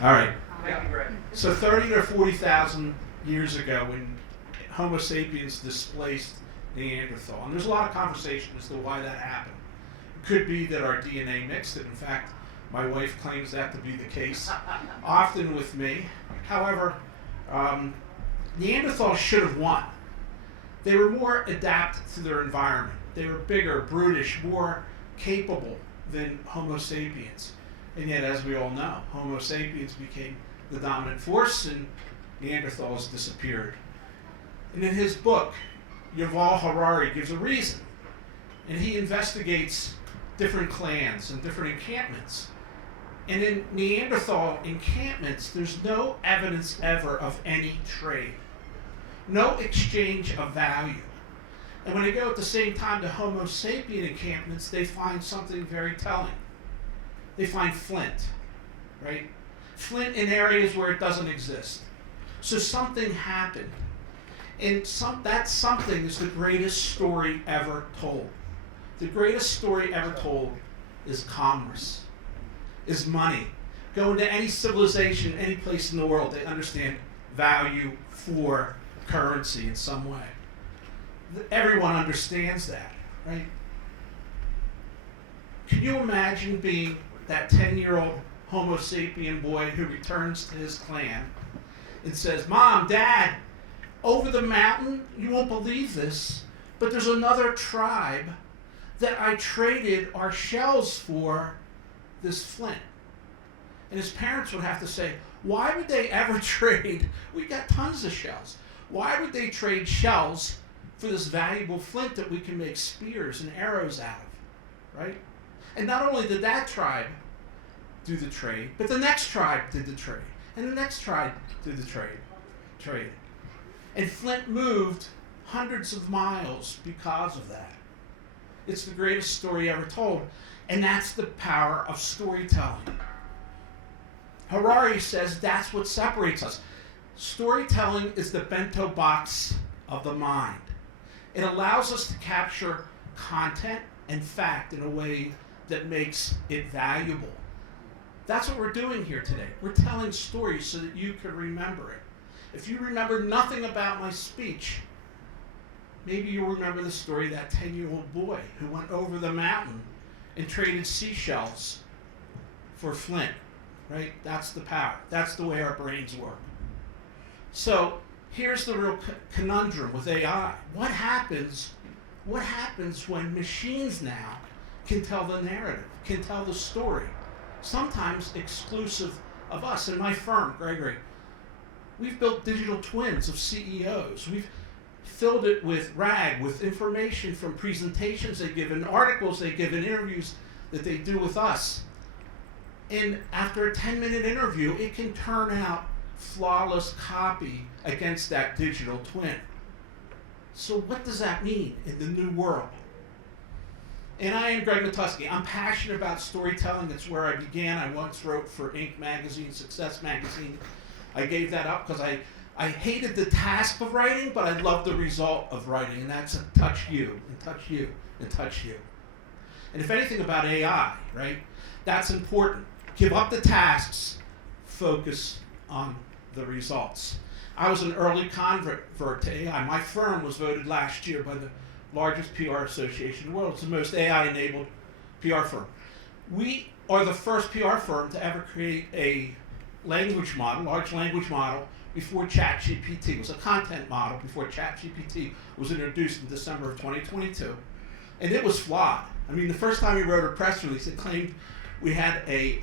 All right. Thank you, Greg. So 30 to 40,000 years ago, when Homo sapiens displaced Neanderthal, and there's a lot of conversation as to why that happened. It could be that our DNA mixed, and in fact, my wife claims that to be the case, often with me. However, Neanderthals should have won. They were more adapted to their environment. They were bigger, brutish, more capable than Homo sapiens. And yet, as we all know, Homo sapiens became the dominant force and Neanderthals disappeared. And in his book, Yuval Harari gives a reason. And he investigates different clans and different encampments. And in Neanderthal encampments, there's no evidence ever of any trade. No exchange of value. And when they go at the same time to Homo sapien encampments, they find something very telling. They find flint, right? Flint in areas where it doesn't exist. So something happened. And that something is the greatest story ever told. The greatest story ever told is commerce, is money. Go into any civilization, any place in the world, they understand value for currency in some way. Everyone understands that, right? Can you imagine being that 10-year-old Homo sapien boy who returns to his clan and says, "Mom, Dad, over the mountain, you won't believe this, but there's another tribe that I traded our shells for this flint." And his parents would have to say, why would they ever trade? We got tons of shells. Why would they trade shells for this valuable flint that we can make spears and arrows out of, right? And not only did that tribe do the trade, but the next tribe did the trade, and the next tribe did the trade. And flint moved hundreds of miles because of that. It's the greatest story ever told, and that's the power of storytelling. Harari says that's what separates us. Storytelling is the bento box of the mind. It allows us to capture content and fact in a way that makes it valuable. That's what we're doing here today. We're telling stories so that you can remember it. If you remember nothing about my speech, maybe you'll remember the story of that 10-year-old boy who went over the mountain and traded seashells for flint, right? That's the power. That's the way our brains work. So here's the real conundrum with AI. What happens when machines now can tell the narrative, can tell the story, sometimes exclusive of us? In my firm, Gregory, we've built digital twins of CEOs. We've filled it with RAG, with information from presentations they give, and articles they give, and interviews that they do with us. And after a 10-minute interview, it can turn out flawless copy against that digital twin. So what does that mean in the new world? And I am Greg Matusky. I'm passionate about storytelling. That's where I began. I once wrote for Inc. magazine, Success magazine. I gave that up because I hated the task of writing, but I loved the result of writing, and that's to touch you, and touch you, and touch you. And if anything about AI, right, that's important. Give up the tasks, focus on the results. I was an early convert to AI. My firm was voted last year by the largest PR association in the world. It's the most AI-enabled PR firm. We are the first PR firm to ever create a language model, large language model, before ChatGPT. It was a content model before ChatGPT was introduced in December of 2022. And it was flawed. I mean, the first time we wrote a press release, it claimed we had a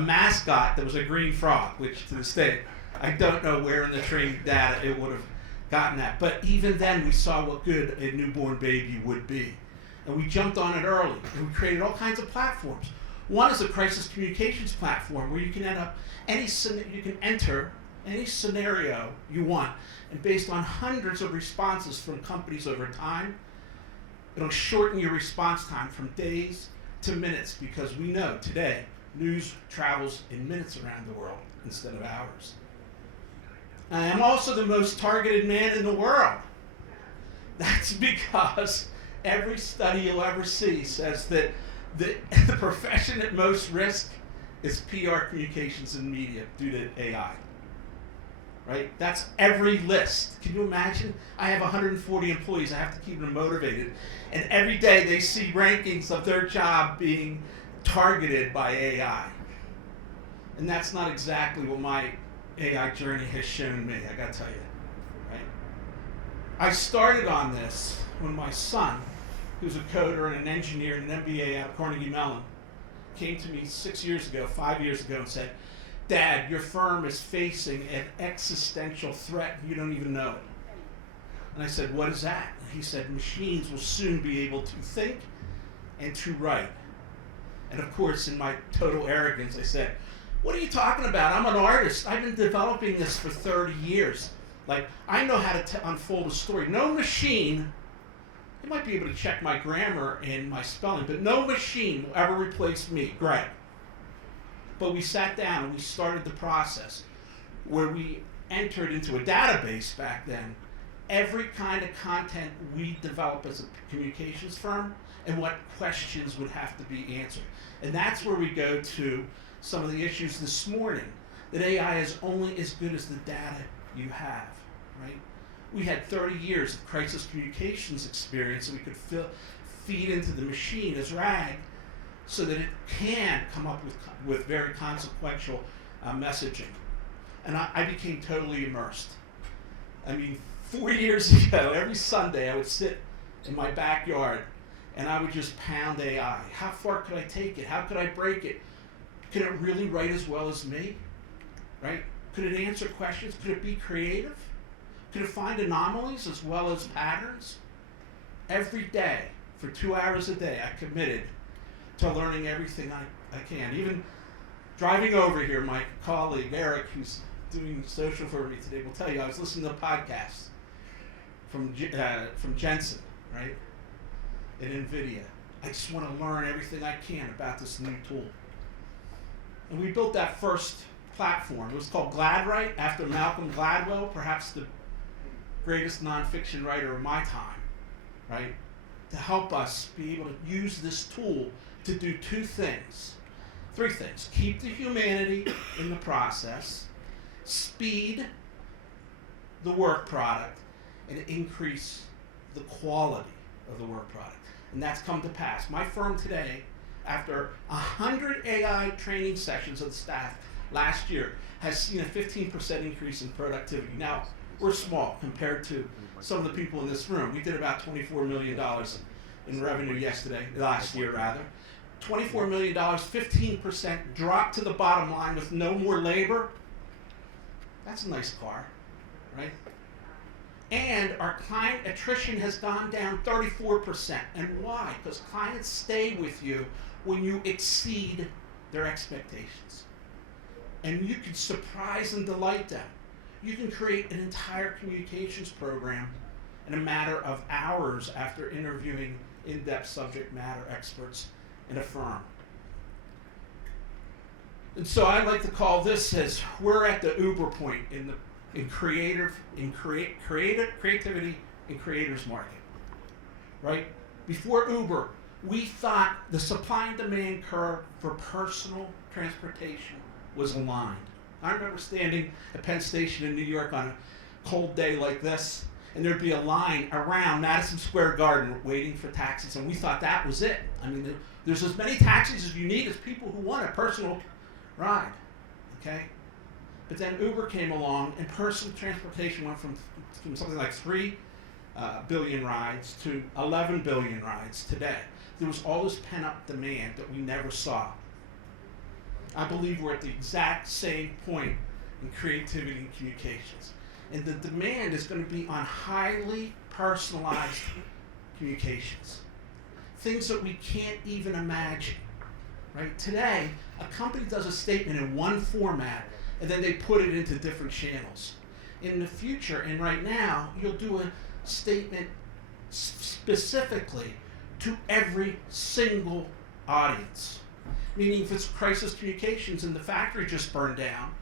mascot that was a green frog, which to this day, I don't know where in the training data it would have gotten that. But even then, we saw what good a newborn baby would be. And we jumped on it early, and we created all kinds of platforms. One is a crisis communications platform where you can enter any scenario you want. And based on hundreds of responses from companies over time, it'll shorten your response time from days to minutes, because we know today news travels in minutes around the world instead of hours. I am also the most targeted man in the world. That's because every study you'll ever see says that the profession at most risk is PR, communications, and media due to AI. Right? That's every list. Can you imagine? I have 140 employees. I have to keep them motivated. And every day they see rankings of their job being targeted by AI. And that's not exactly what my AI journey has shown me, I gotta tell you. Right? I started on this when my son, who's a coder and an engineer and an MBA out of Carnegie Mellon, came to me 5 years ago, and said, Dad, your firm is facing an existential threat and you don't even know it. And I said, what is that? And he said, machines will soon be able to think and to write. And of course, in my total arrogance, I said, what are you talking about? I'm an artist. I've been developing this for 30 years. Like, I know how to unfold a story. No machine, it might be able to check my grammar and my spelling, but no machine will ever replace me, Greg. But we sat down and we started the process where we entered into a database back then, every kind of content we develop as a communications firm and what questions would have to be answered. And that's where we go to some of the issues this morning, that AI is only as good as the data you have, right? We had 30 years of crisis communications experience that we could feed into the machine as RAG so that it can come up with very consequential messaging. And I became totally immersed. I mean, 4 years ago, every Sunday I would sit in my backyard and I would just pound AI. How far could I take it? How could I break it? Could it really write as well as me? Right? Could it answer questions? Could it be creative? Could it find anomalies as well as patterns? Every day, for 2 hours a day, I committed to learning everything I can. Even driving over here, my colleague Eric, who's doing social for me today, will tell you I was listening to a podcast from Jensen, right, at NVIDIA. I just want to learn everything I can about this new tool. And we built that first platform. It was called GladWrite, after Malcolm Gladwell, perhaps the greatest nonfiction writer of my time, right, to help us be able to use this tool to do three things. Keep the humanity in the process, speed the work product, and increase the quality of the work product. And that's come to pass. My firm today, after 100 AI training sessions of the staff last year, has seen a 15% increase in productivity. Now, we're small compared to some of the people in this room. We did about $24 million in revenue last year. $24 million, 15% drop to the bottom line with no more labor. That's a nice car, right? And our client attrition has gone down 34%. And why? Because clients stay with you when you exceed their expectations. And you can surprise and delight them. You can create an entire communications program in a matter of hours after interviewing in-depth subject matter experts in a firm. And so I like to call this as we're at the Uber point in creativity and creators market, right? Before Uber, we thought the supply and demand curve for personal transportation was aligned. I remember standing at Penn Station in New York on a cold day like this, and there'd be a line around Madison Square Garden waiting for taxis, and we thought that was it. I mean, there's as many taxis as you need as people who want a personal ride, okay? But then Uber came along, and personal transportation went from something like 3 billion rides to 11 billion rides today. There was all this pent-up demand that we never saw. I believe we're at the exact same point in creativity and communications. And the demand is going to be on highly personalized communications. Things that we can't even imagine, right? Today, a company does a statement in one format, and then they put it into different channels. In the future, and right now, you'll do a statement specifically to every single audience. Meaning if it's crisis communications and the factory just burned down,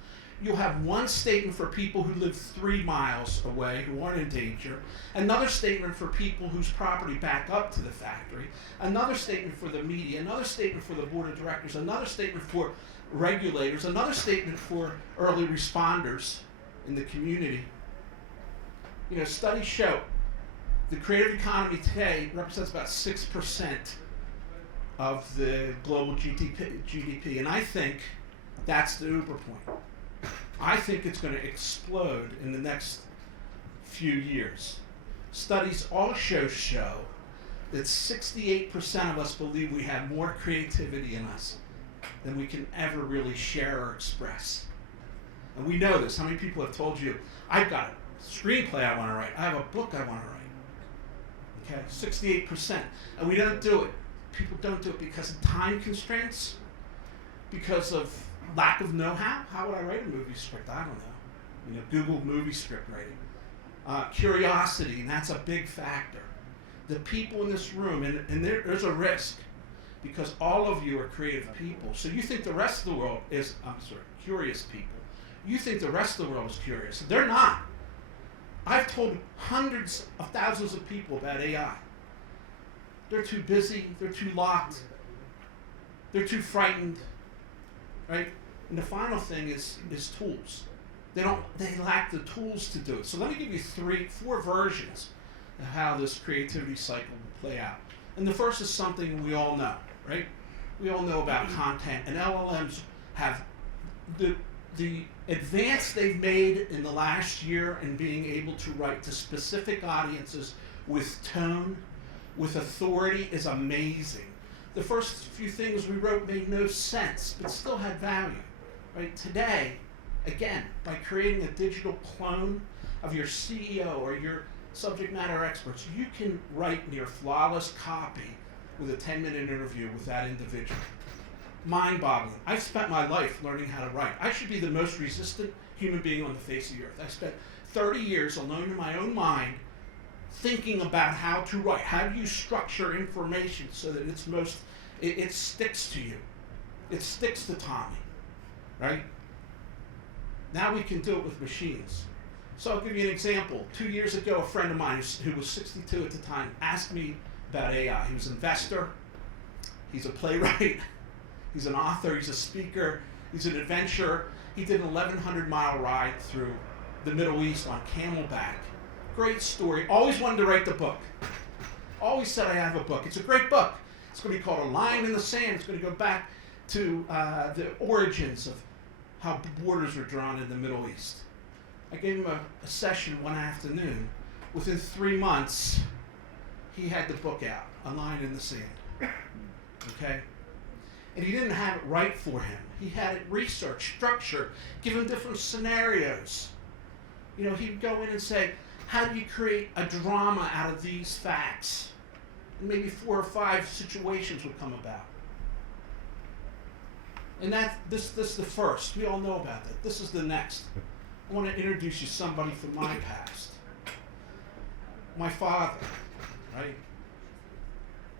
You'll have one statement for people who live 3 miles away, who aren't in danger, another statement for people whose property back up to the factory, another statement for the media, another statement for the board of directors, another statement for regulators, another statement for early responders in the community. You know, studies show the creative economy today represents about 6% of the global GDP, and I think that's the uber point. I think it's going to explode in the next few years. Studies also show that 68% of us believe we have more creativity in us than we can ever really share or express. And we know this. How many people have told you, I've got a screenplay I want to write, I have a book I want to write. Okay, 68%. And we don't do it. People don't do it because of time constraints, because of lack of know-how. How would I write a movie script? I don't know. You know, Google movie script writing. Curiosity, and that's a big factor. The people in this room, and there's a risk, because all of you are creative people. So you think the rest of the world is, curious people. You think the rest of the world is curious. They're not. I've told hundreds of thousands of people about AI. They're too busy, they're too locked, they're too frightened, right? And the final thing is tools. They lack the tools to do it. So let me give you 4 versions of how this creativity cycle will play out. And the first is something we all know, right? We all know about content, and LLMs have the advance they've made in the last year in being able to write to specific audiences with tone, with authority is amazing. The first few things we wrote made no sense, but still had value. Right? Today, again, by creating a digital clone of your CEO or your subject matter experts, you can write near flawless copy with a 10-minute interview with that individual. Mind-boggling. I've spent my life learning how to write. I should be the most resistant human being on the face of the earth. I spent 30 years alone in my own mind thinking about how to write. How do you structure information so that it sticks to you? It sticks to Tommy, right? Now we can do it with machines. So I'll give you an example. 2 years ago, a friend of mine who was 62 at the time asked me about AI. He was an investor. He's a playwright. He's an author. He's a speaker. He's an adventurer. He did an 1,100-mile ride through the Middle East on camelback. Great story. Always wanted to write the book. Always said I have a book. It's a great book. It's going to be called A Line in the Sand. It's going to go back to the origins of how borders were drawn in the Middle East. I gave him a session one afternoon. Within 3 months, he had the book out, A Line in the Sand. Okay? And he didn't have it right for him. He had it researched, structured, give him different scenarios. You know, he'd go in and say, how do you create a drama out of these facts? And maybe 4 or 5 situations would come about. And this is the first. We all know about that. This is the next. I want to introduce you to somebody from my past. My father, right?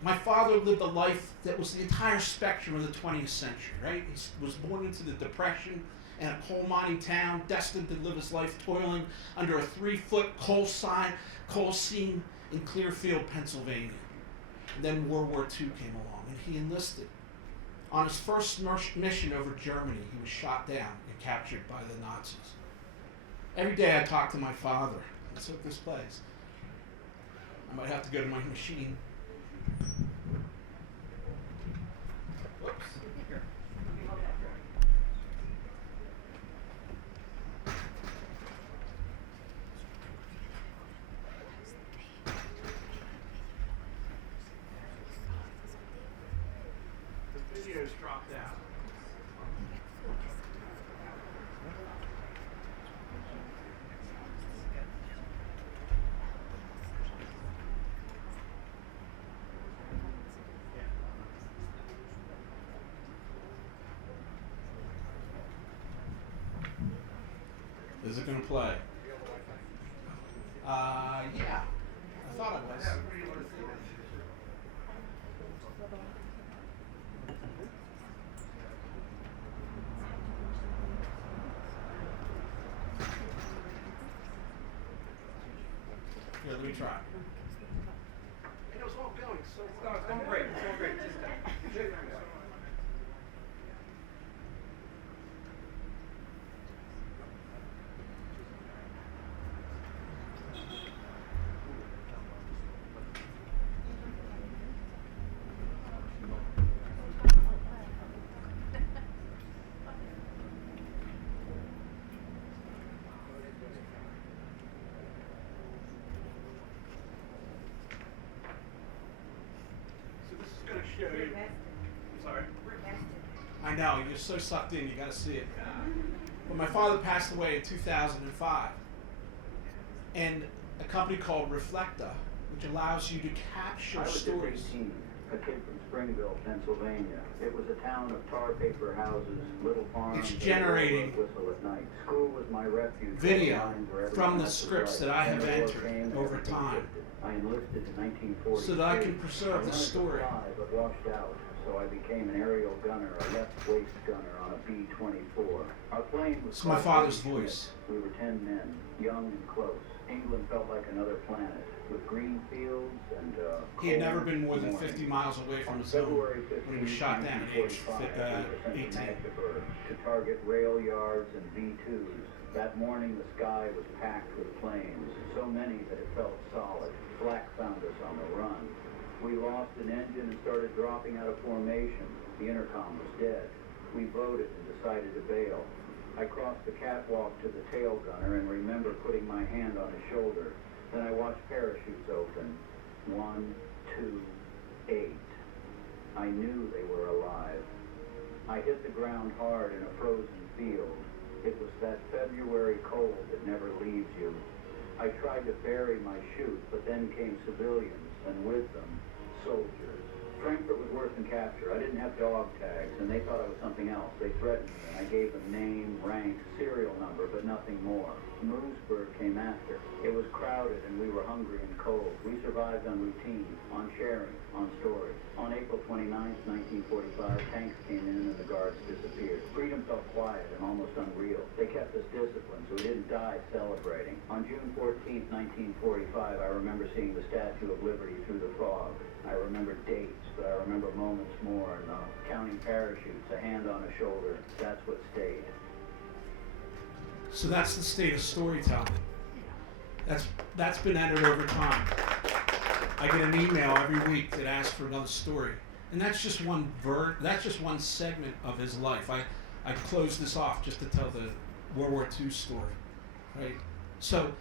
My father lived a life that was the entire spectrum of the 20th century, right? He was born into the Depression in a coal mining town, destined to live his life toiling under a 3-foot coal seam in Clearfield, Pennsylvania. And then World War II came along, and he enlisted. On his first mission over Germany, he was shot down and captured by the Nazis. Every day I talk to my father. Let's hope this plays. I might have to go to my machine. Whoops. The video's dropped out. Is it going to play? Yeah. I thought it was. me try. And it was all going so well. It's going great. It's going great. Just So this is going to show you. I'm sorry. I know, you're so sucked in, you gotta see it. But my father passed away in 2005. And a company called Reflecta, which allows you to capture I was stories. 18, a kid from Springville, Pennsylvania. It was a town of tar paper houses, little farms. It's and a generating whistle at night. School was my refuge. Video from the scripts that I have entered over time, I enlisted in 1940. so that I can preserve the story. But washed out, so I became an aerial gunner, a left waist gunner on a B-24. Our plane was. It's my father's voice. We were 10 men, young and close. England felt like another planet, with green fields and He had never cold been more than mornings. 50 miles away from On his home February when he was shot down at age 1945, we were sent to 18. Magdeburg to target rail yards and V-2s. That morning, the sky was packed with planes, so many that it felt solid. Flak found us on the run. We lost an engine and started dropping out of formation. The intercom was dead. We voted and decided to bail. I crossed the catwalk to the tail gunner and remember putting my hand on his shoulder. Then I watched parachutes open. 1, 2, 8. I knew they were alive. I hit the ground hard in a frozen field. It was that February cold that never leaves you. I tried to bury my chute, but then came civilians, and with them, soldiers. Frankfurt was worse than capture. I didn't have dog tags, and they thought I was something else. They threatened me, and I gave them name, rank, serial number, but nothing more. Moosburg came after. It was crowded, and we were hungry and cold. We survived on routine, on sharing, on stories. On April 29th, 1945, tanks came in, and the guards disappeared. Freedom felt quiet and almost unreal. They kept us disciplined, so we didn't die celebrating. On June 14th, 1945, I remember seeing the Statue of Liberty through the fog. I remember dates, but I remember moments more, and counting parachutes, a hand on a shoulder. That's what stayed. So that's the state of storytelling. That's been entered over time. I get an email every week that asks for another story, and that's just one segment of his life. I close this off just to tell the World War II story, right? So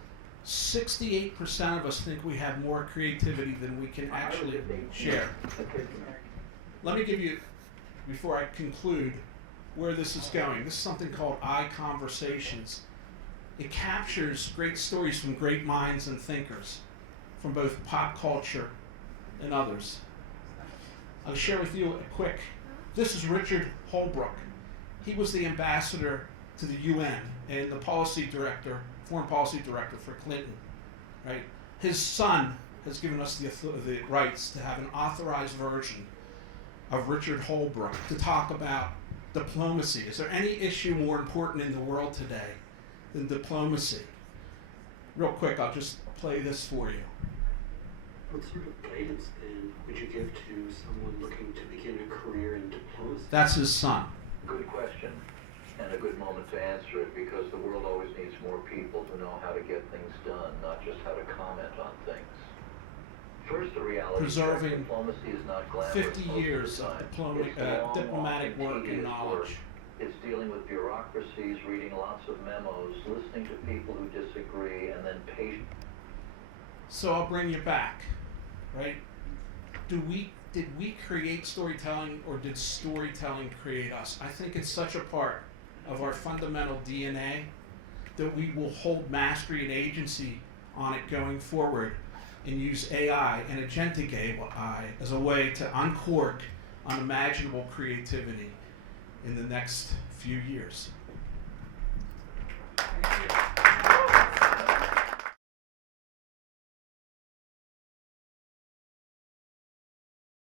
68% of us think we have more creativity than we can actually share. Let me give you, before I conclude, where this is going. This is something called iConversations. It captures great stories from great minds and thinkers, from both pop culture and others. I'll share with you a quick, this is Richard Holbrooke. He was the ambassador to the UN and the foreign policy director for Clinton, right? His son has given us the rights to have an authorized version of Richard Holbrooke to talk about diplomacy. Is there any issue more important in the world today than diplomacy? Real quick, I'll just play this for you. What sort of guidance then would you give to someone looking to begin a career in diplomacy? That's his son. Good question, and a good moment to answer it, because the world always needs more people who know how to get things done, not just how to comment on things. First, the reality Preserving check: diplomacy is not glamorous 50 most years of of the time. It's long, diplomatic often work and tedious knowledge. work. It's dealing with bureaucracies, reading lots of memos, listening to people who disagree, and then patient. So I'll bring you back, right? Did we create storytelling, or did storytelling create us? I think it's such a part of our fundamental DNA that we will hold mastery and agency on it going forward, and use AI and agentic AI as a way to uncork unimaginable creativity in the next few years. Thank you.